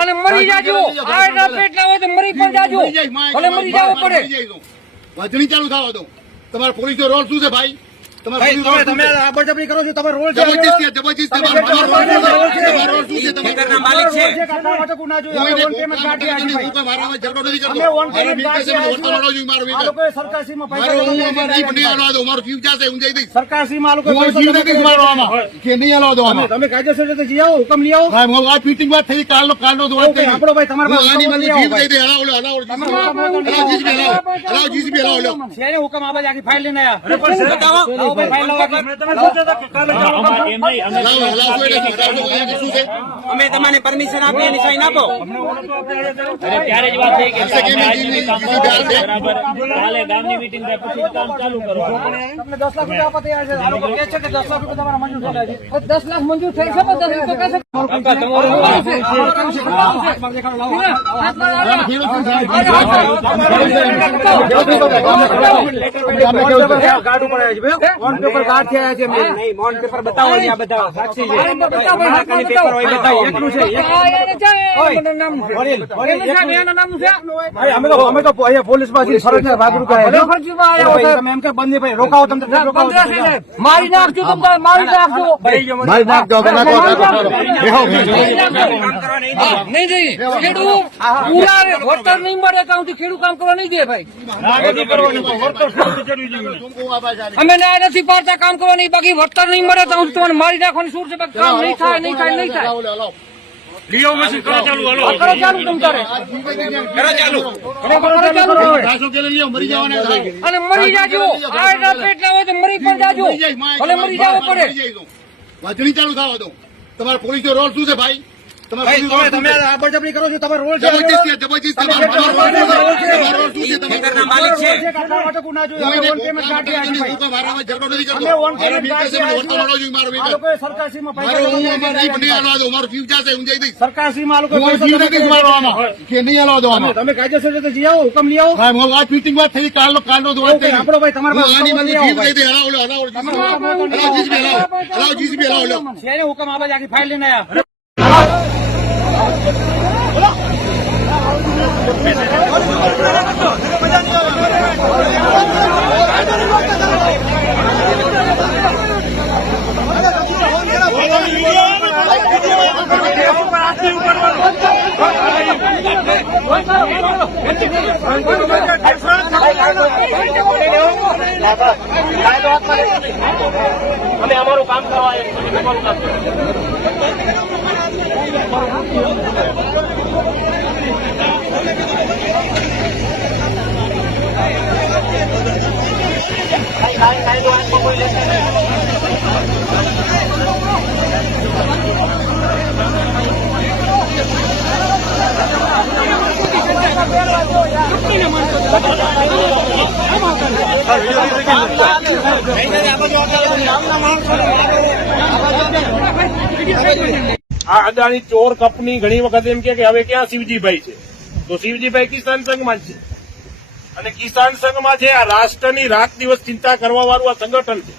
અને મરી જાજો. આ પેટ પેટના હોય તો મરી પણ જાજો. અને મરી જવું પડે. વજણી ચાલુ થવા દો. તમારા પોલીસનો રોલ શું છે ભાઈ? તમે તમે છે? કરો છો તમારો રોલ જબરજસ્તી જબરજસ્તી તમારો રોલ શું છે? છે? તમે- સ્પીકરના માલિક છે રોલ છે કે આટલા વાટકું ના જોઈએ. કોઈ અમે નહીં, on payment કોઈ કાઢીએ નહીં, આજે હું કોઈ મારામાં ઝઘડો નથી કરતો. મારો છે, કાઢીએ મને વર્તન વાળો જોઈએ, મારો આ લોકોએ સરકારશ્રીમાં પૈસા મારો હું અમારે નહીં છે. દો. મારો ફ્યુઝ જશે, હું જઈ દઈશ. સરકારશ્રીમાં આ લોકોએ હું પૈસા નથી કર્યા આમાં. કે નહીં હાલવા દો આમાં. તમે કાયદેસર રીતે જઈ આવો હુકમ લઈ આવો હા, હું આ ફિટિંગ વાત થઈ કાલનો કાલનો તો વાત ઓકે, આપણો ભાઈ તમારા હું આની મને હુકમ દઈ દે. હલાવો, હલાવો, હલાવો, તમારા હલાવો, હલાવો. હલાવો, હલાવો, હલાવો. શેને હુકમ આ આખી ફાઇલ લઈને આયા બતાવો અમે તમને પરમિશન આપી એની સાઈન આપો ત્યારે જ વાત થઈ કે કાલે ગામની મીટિંગ પછી કામ ચાલુ કરો તમને દસ લાખ રૂપિયા આપવા તૈયાર છે કે દસ લાખ રૂપિયા તમારા મંજૂર થયા છે તો દસ લાખ મંજૂર થઈ છે પણ દસ રૂપિયા લાવો. કાર્ડ છે ભાઈ. ઓન પેપર કાર્ડથી આવ્યા છે. નહીં મોન પેપર બતાવો અહીંયા બધા સાક્ષી છે. બતાવો, પેપર હોય બતાવો. એકલું છે અમે તો અમે તો અહીંયા પોલીસ પાસે ફરજના ભાગરૂપે આવ્યા. તમે એમ કે બંધ નહીં, ભાઈ રોકાવો તમને રોકાવો. મારી નાખજો તમ મારી નાખજો. મારી નાખ કે નાખો, નાખો, નાખો. બેહો, બેહો. કામ કરવા નહીં દે. નહીં નહીં ખેડૂત પૂરા વળતર નહીં મળે સુધી. ખેડૂત કામ કરવા નહીં દે ભાઈ. અમે ન્યાય નથી પાડતા કામ કરવાની બાકી વળતર નહીં મળે તો હું તમને મારી નાખવાની સૂર છે કામ નહીં થાય નહીં થાય નહીં થાય. મરી અને મરી જાજો. આ પેટ હોય તો મરી પણ જાજો. ભલે મરી જવું પડે. વાંચણી ચાલુ થવા દો તમારા પોલીસનો રોલ શું છે ભાઈ? તમે? આ બળજબરી કરો છો તમારો રોલ છે જબરજસ્તી જબરજસ્તી તમારો તમારો રોલ શું છે? તમારો રોલ શું છે? તમે- સ્પીકરના માલિક છે. રોલ છે કે આટલા વાટકું ના જોઈએ. કોઈ અમે નહીં, on payment કાઢીએ આજે હું ભાઈ. કોઈ મારામાં ઝઘડો નથી કરતો. અમે on મારો payment વીક છે, મને કાઢીએ વર્તન વાળો જોઈએ, મારો વીક. આ લોકોએ સરકારશ્રીમાં પૈસા મારો હું જમા અમારે કર્યા નહીં છે. હાલવા દો. મારો ફ્યુઝ જશે, હું જઈ દઈશ. સરકારશ્રીમાં આ લોકોએ હું પૈસા જીવ જમા નથી કર્યા મારવા છે. આમાં. કે નહીં હાલવા દો આમાં. તમે કાયદેસર રીતે જઈ આવો હુકમ લઈ આવો હા, હું આ ફિટિંગ વાત થઈ કાલનો કાલનો તો વાત ઓકે, થઈ. આપણો ભાઈ તમારા હું પાસે આની મને લઈ આવો જીવ દઈ દે. હલાવો, હલાવો, હલાવો. હલાવો, જીસીબી હલાવો. હલાવો, જીસીબી હલાવો, હલાવો. શેને હુકમ આ બાજુ આખી ફાઇલ લઈને આયા અમે અમારું કામ કરવા આવ્યા છીએ. તમે તમારું કામ કરો. આ અદાણી ચોર કંપની ઘણી વખત એમ કે હવે ક્યાં શિવજીભાઈ છે? તો શિવજીભાઈ કિસાન સંઘમાં છે. અને કિસાન સંઘમાં છે, આ રાષ્ટ્રની રાત દિવસ ચિંતા કરવા વાળું આ સંગઠન છે.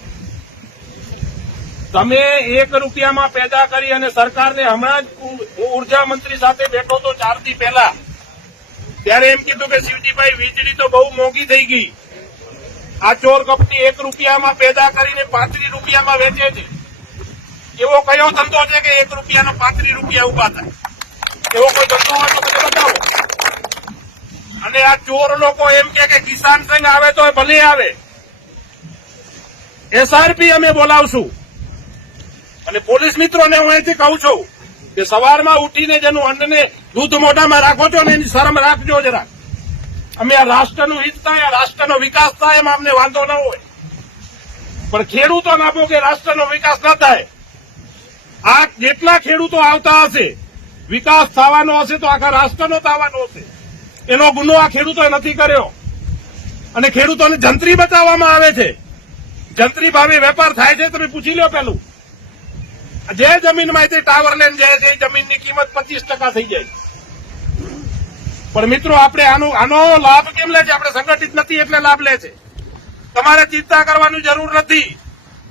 તમે એક રૂપિયામાં પેદા કરી અને સરકારને હમણાં જ ઊર્જા મંત્રી સાથે બેઠો તો ચાર દી પહેલા ત્યારે એમ કીધું કે શિવજીભાઈ, વીજળી તો બહુ મોંઘી થઈ ગઈ. આ ચોર કંપની એક રૂપિયામાં પેદા કરીને પાંત્રીસ રૂપિયામાં વેચે છે. એવો કયો ધંધો છે કે એક રૂપિયાનો પાંત્રીસ રૂપિયા ઊભા થાય? એવો કોઈ ધંધો હોય તો મને બતાવો. અને આ ચોર લોકો એમ કે કિસાન સંઘ આવે તો ભલે આવે. એસઆરપી અમે બોલાવશું. અને પોલીસ મિત્રોને હું અહીંથી કહું છું કે સવારમાં ઉઠીને જેનું અન્નને દૂધ મોઢામાં રાખો છો ને એની શરમ રાખજો જરા અમે આ રાષ્ટ્રનું હિત થાય રાષ્ટ્રનો વિકાસ થાય એમાં અમને વાંધો ન હોય. પણ ખેડૂતો ના કે રાષ્ટ્રનો વિકાસ ન થાય. આ જેટલા ખેડૂતો આવતા હશે, વિકાસ થવાનો હશે તો આખા રાષ્ટ્રનો થવાનો હશે. એનો ગુનો આ ખેડૂતોએ નથી કર્યો. અને ખેડૂતોને જંત્રી બતાવવામાં આવે છે. જંત્રી ભાવે વેપાર થાય છે, તમે પૂછી લો પેલું. જે જમીનમાં તે ટાવર લેન જાય છે, એ જમીનની કિંમત પચીસ ટકા થઈ જાય છે. પણ મિત્રો, આપણે આનો આનો લાભ કેમ લે છે? આપણે સંગઠિત નથી એટલે લાભ લે છે. તમારે ચિંતા કરવાની જરૂર નથી.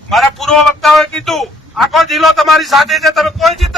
મારા પૂર્વ વક્તાઓએ કીધું, આખો જિલ્લો તમારી સાથે છે, તમે કોઈ ચિંતા